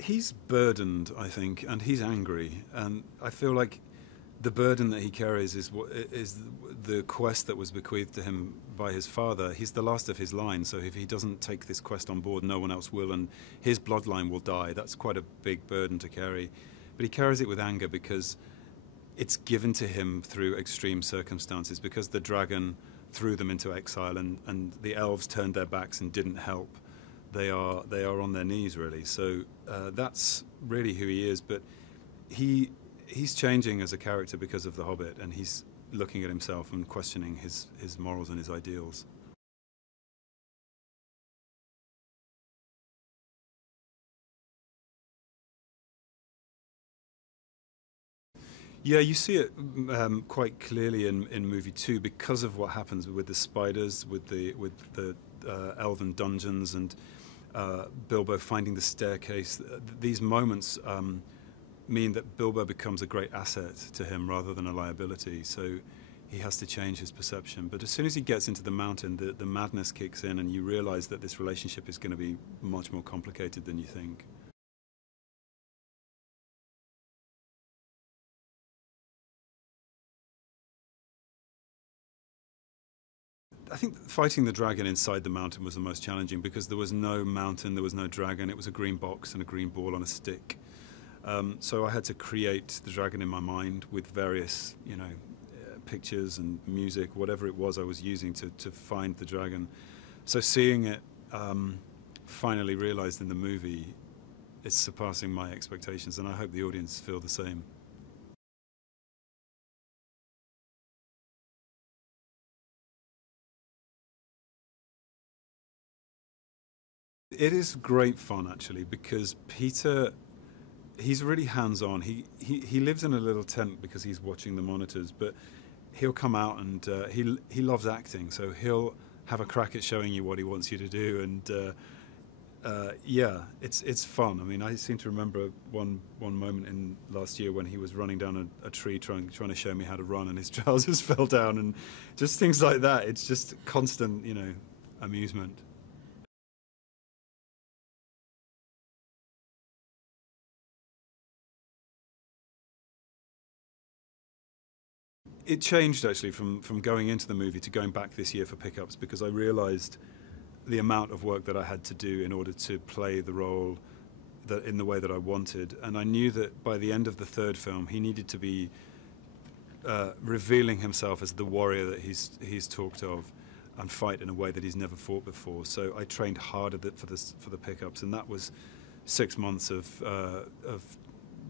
He's burdened, I think, and he's angry, and I feel like the burden that he carries is the quest that was bequeathed to him by his father. He's the last of his line, so if he doesn't take this quest on board, no one else will, and his bloodline will die. That's quite a big burden to carry. But he carries it with anger because it's given to him through extreme circumstances, because the dragon threw them into exile, and the elves turned their backs and didn't help. They are on their knees, really. So that's really who he is. But he's changing as a character because of The Hobbit, and he's looking at himself and questioning his morals and his ideals. Yeah, you see it quite clearly in movie 2 because of what happens with the spiders, with the elven dungeons, and Bilbo finding the staircase. These moments mean that Bilbo becomes a great asset to him rather than a liability. So he has to change his perception. But as soon as he gets into the mountain, the madness kicks in, and you realize that this relationship is going to be much more complicated than you think. I think fighting the dragon inside the mountain was the most challenging because there was no mountain, there was no dragon. It was a green box and a green ball on a stick. So I had to create the dragon in my mind with various, pictures and music, whatever it was I was using to find the dragon. So seeing it finally realized in the movie, it's surpassing my expectations, and I hope the audience feel the same. It is great fun, actually, because Peter, he's really hands-on. He lives in a little tent because he's watching the monitors, but he'll come out and he loves acting, so he'll have a crack at showing you what he wants you to do, and yeah, it's fun. I mean, I seem to remember one moment in last year when he was running down a tree trying to show me how to run, and his trousers fell down, and just things like that. It's just constant, amusement. It changed actually from going into the movie to going back this year for pickups, because I realised the amount of work that I had to do in order to play the role that in the way that I wanted, and I knew that by the end of the third film he needed to be revealing himself as the warrior that he's talked of, and fight in a way that he's never fought before. So I trained hard for the pickups, and that was 6 months of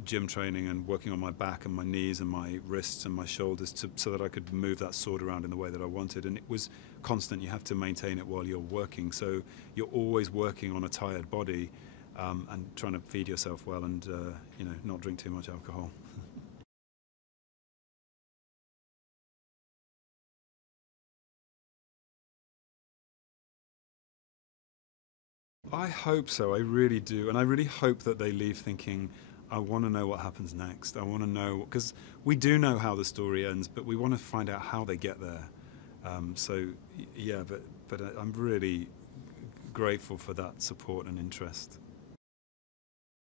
gym training and working on my back and my knees and my wrists and my shoulders so that I could move that sword around in the way that I wanted. And it was constant. You have to maintain it while you're working, so you're always working on a tired body and trying to feed yourself well and not drink too much alcohol. I hope so, I really do, and I really hope that they leave thinking, I want to know what happens next. I want to know, because we do know how the story ends, but we want to find out how they get there. Yeah, but I'm really grateful for that support and interest.